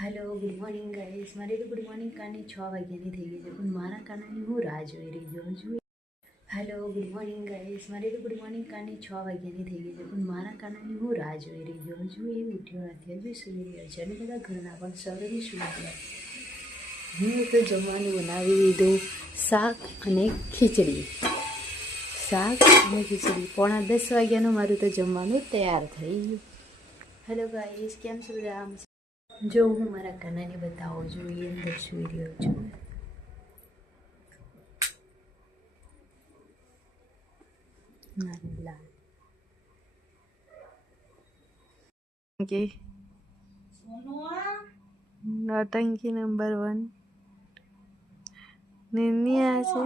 Hello good morning guys. મારી તો good morning કારની 6 વાગ્યાની થઈ ગઈ છે, પણ મારા કાનાની હું રાહ જોઈ રહી છું. Hello good morning guys. મારી તો ગુડ મોર્નિંગ કારની 6 વાગ્યાની થઈ ગઈ છે, પણ મારા કાનાની હું રાહ જોઈ રહી છું. એ ઉઠ્યો નથી, હજુ સૂઈ રહ્યો છે અને બધા ઘરના પણ સવારે સૂઈ ગયા. હું તો જમવાનું બનાવી દીધું, શાક અને ખીચડી. શાક અને ખીચડી 9:45 વાગ્યાનું મારું તો જમવાનું તૈયાર થઈ ગયું. હેલો ગાઈસ, કેમ છો બધા? જો હું મારા કાનાને બતાવો જોઈએ, અંદર સૂઈ રહ્યો છું. મારું લાલ નોટંકી નંબર 1 નિની આ છે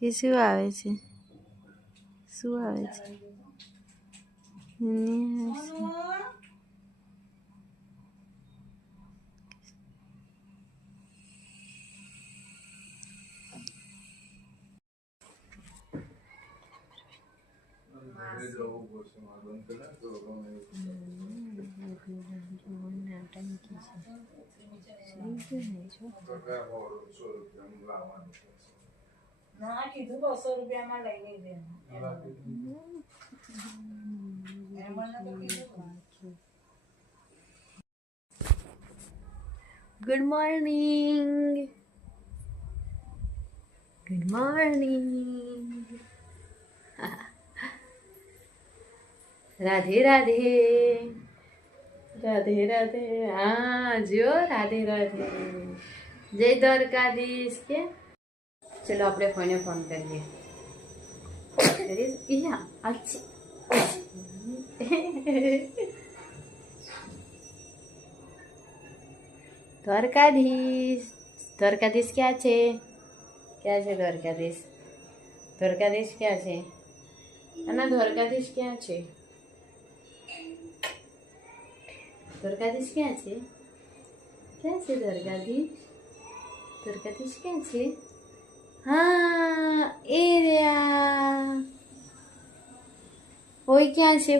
કે શું આવે છે? શું આવે છે? નિની આ છે. Good morning. Good morning. Radhe Radhe. Radhe Radhe. હા જો રાધે રાધે. જય દ્વારકાધીશ. કે ચલો આપણે ફોને ફોન કરીએ. દ્વારકાધીશ. દ્વારકાધીશ ક્યાં છે? ક્યાં છે દ્વારકાધીશ? દ્વારકાધીશ ક્યાં છે? આના દ્વારકાધીશ ક્યાં છે? દ્વારકાધીશ ક્યાં છે? ક્યાં છે દ્વારકાધીશ? દ્વારકાધીશ ક્યાં છે? હા એ રહ્યા. ફોઈ ક્યાં છે?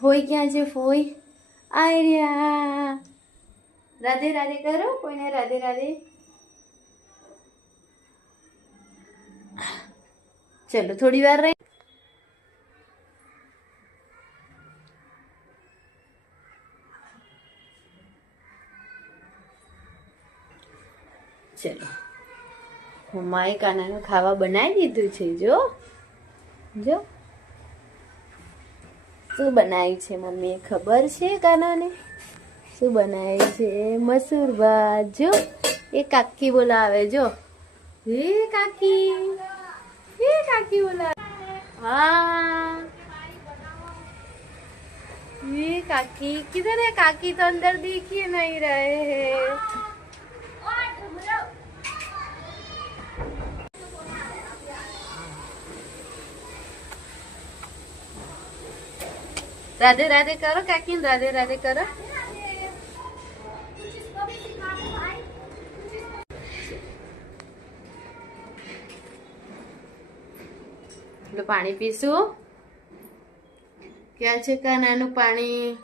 ફોઈ ક્યાં છે? ફોઈ આ રહ્યા. રાધે રાધે કરો કોઈને. રાધે રાધે. ચલો થોડી વાર રહી. ચલો મમ્માએ કાનાનું ખાવા બનાવી દીધું છે. જો જો શું બનાવ્યું છે મમ્મીએ ખબર છે કાનાને? શું બનાવ્યું છે? મસૂર ભાત. જો એ કાકી બોલાવે. જો હે કાકી. હે કાકી બોલાવે. हाँ ये काकी किधर है? काकी तो अंदर दिख ही नहीं रहे हैं. राधे राधे करो काकी. राधे राधे करो. એટલે પાણી પીશું. ક્યાં છે કાનાનું પાણી?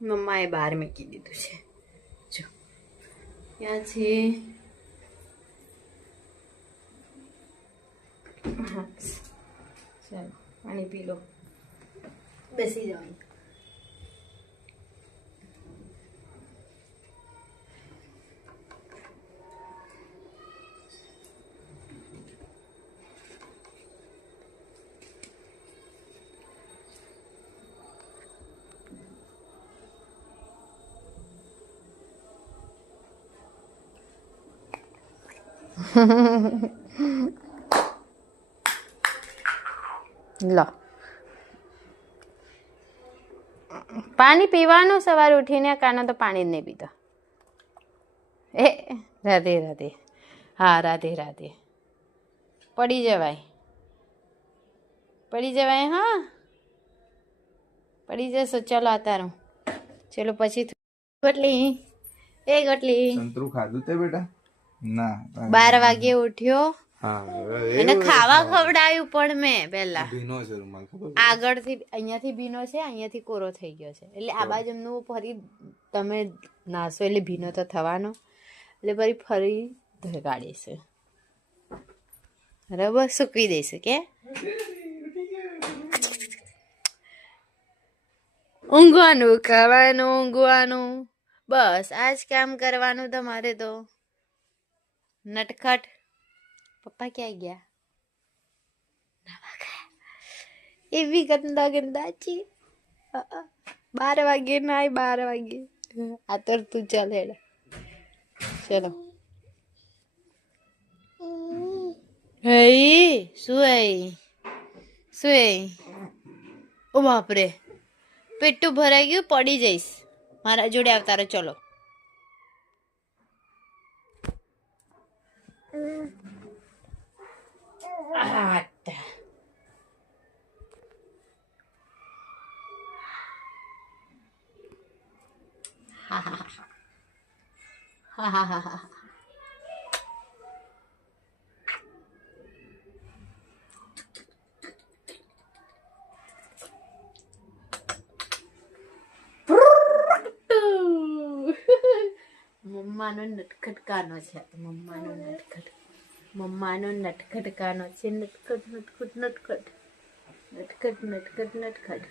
મમ્માએ બહાર મૂકી દીધું છે. જો ક્યાં છે? હા ચાલો પાણી પી લો. બેસી જવાનું. લો પાણી પીવાનું. સવારે ઉઠીને કાનો તો પાણી જ નહીં પીતો. એ રાધે રાધે. હા રાધે રાધે. પડી જવાય. પડી જવાય. હા પડી જશો. ચલો આતારું. ચલો પછી ગોટલી. એ ગોટલી સંતરું ખાધું તે બેટા? ના. 12 વાગે ઉઠ્યો એને ખાવા ખવડાવ્યું પણ મેં પહેલા ભીનો છે રૂમાલ ખબર આગળથી અહીંયાથી ભીનો છે અહીંયાથી કોરો થઈ ગયો છે એટલે આ બાજુ એમનું ફરી તમે નાશો એટલે ભીનો તો થવાનો એટલે ફરી કાઢીશું બરાબર સૂકવી દઈશું કે ઊંઘવાનું ખાવાનું ઊંઘવાનું બસ આજ કામ કરવાનું તમારે તો નટખટ પપ્પા ક્યાં ગયા એવી ગંદા ગંદા છે 12 વાગે ના 12 વાગે આ તો તું ચાલ હેડ ચલો હઈ શું ઓ બાપરે પેટું ભરાઈ ગયું પડી જઈશ મારા જોડે આવતા રહો ચલો મમ્માનો નટખટ કાનો છે મમ્માનો નટખટ કાનો છે નટખટ નટખટ નટખટ નટખટ નટખટ નટખટ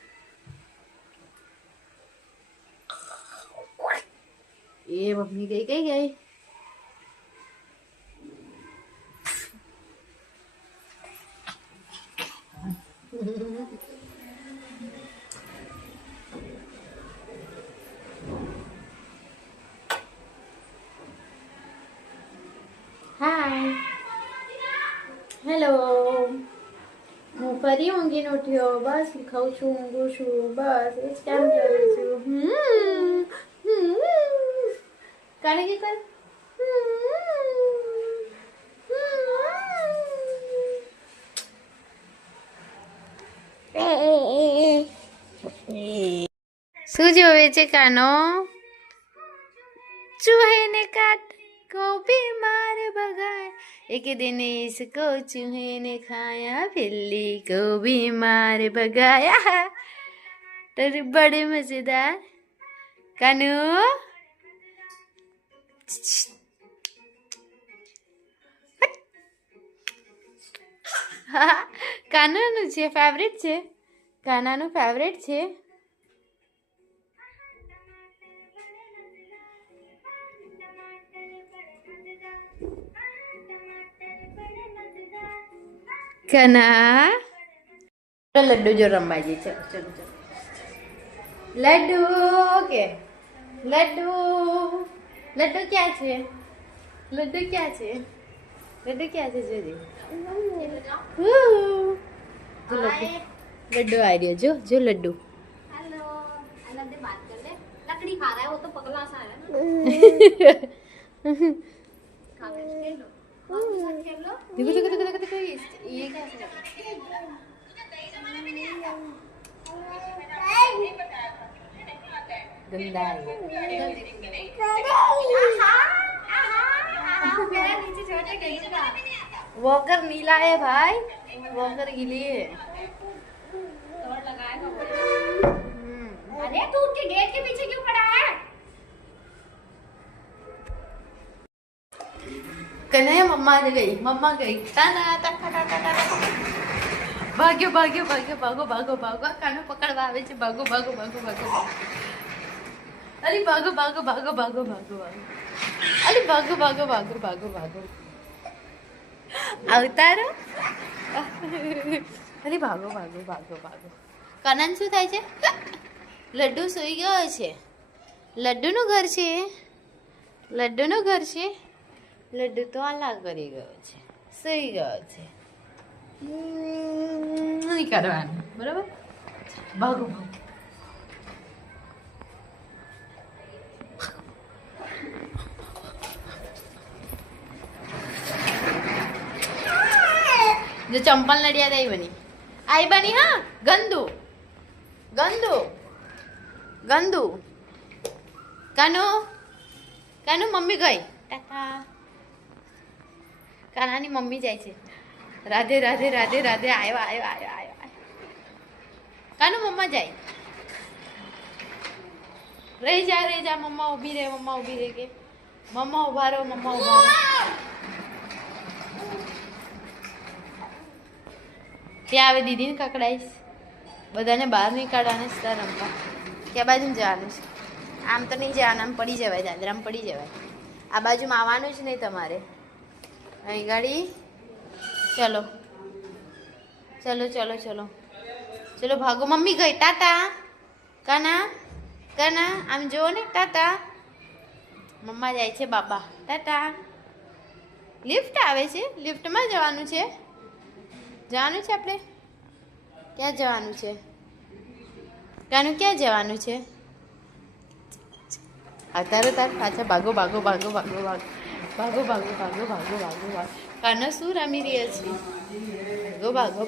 એ મમ્મી કઈ ગઈ હાય હેલો હું ફરી ઊંઘીને ઉઠ્યો બસ હું ખાઉં છું ઊંઘું છું બસ એ જ કામ કરું છું કાલે કે કર શું જોવે છે કાનો ચૂહે ને કાટ को बीमार भगाए एक दिन इसको चूहे ने खाया बिल्ली को बीमार भगाया तर बड़े मजेदार कानू કાનાનું છે ફેવરેટ છે કાનાનું ફેવરેટ છે કના લડ્ડુ જો રમવાજી ચલો ચલો ચલો લડ્ડુ કે લડ્ડુ લડ્ડુ ક્યાં છે લડ્ડુ ક્યાં છે લડ્ડુ ક્યાં છે જોજે लड्डू आ रही है जो लड्डू हेलो अलग से बात कर ले लकड़ी खा रहा है वो तो पगला सा है ना खा ले खेल लो खेल लो देखो ये क्या है गंदा है मेरा नीचे छोटे कहीं का वॉकर नीला है भाई वॉकर गीली है तोड़ लगाएगा अरे तू उसके गेट के पीछे क्यों खड़ा है कन्हैया मम्मा गई टाना टाटा टाटा टाटा भाग्यो भाग्यो भाग्यो भागो भागो भागो कानो पकड़वा आवे छे भागो भागो भागो भागो अरे भागो भागो भागो भागो भागो भागो अरे भागो भागो भागो भागो भागो अवतारो अरे भागो भागो भागो भागो કનન શું થાય છે લડ્ડુ સૂઈ ગયો છે લડ્ડુનું ઘર છે લડ્ડુનું ઘર છે લડ્ડુ તો આલા કરી ગયો છે સૂઈ ગયો છે નહીં કરવાનું બરાબર ભાગો ભાગો जो चंपल नड़िया आई बनी हाँ गंदू गंदू गंदू कानू कानू मम्मी गई टाटा कानानी मम्मी जाए રાધે રાધે રાધે રાધે આવ્યો આવ્યો આવ્યો આવ્યો કાનું મમ્મા જાય રહી જા મમ્મા ઊભી રહે કે મમ્મા ઉભા રહો ત્યાં આવે દીદીને કકડાઈશ બધાને બહાર નીકાળવાને છે રમવા ક્યાં બાજુ જવાનું છે આમ તો નહીં જવાનું આમ પડી જવાય દાદરામાં પડી જવાય આ બાજુમાં આવવાનું જ નહીં તમારે અહીં ગાડી ચલો ચલો ચલો ચલો ચલો ભાગો મમ્મી ગઈ ટાટા કાના કાના આમ જુઓ ને ટાટા મમ્મા જાય છે બાબા ટાટા લિફ્ટ આવે છે લિફ્ટમાં જવાનું છે આપણે ક્યાં જવાનું છે કાનું ક્યાં જવાનું છે અત્યારે તાર પાછા ભાગો કાનો શું રમી રહ્યા છે ભાગો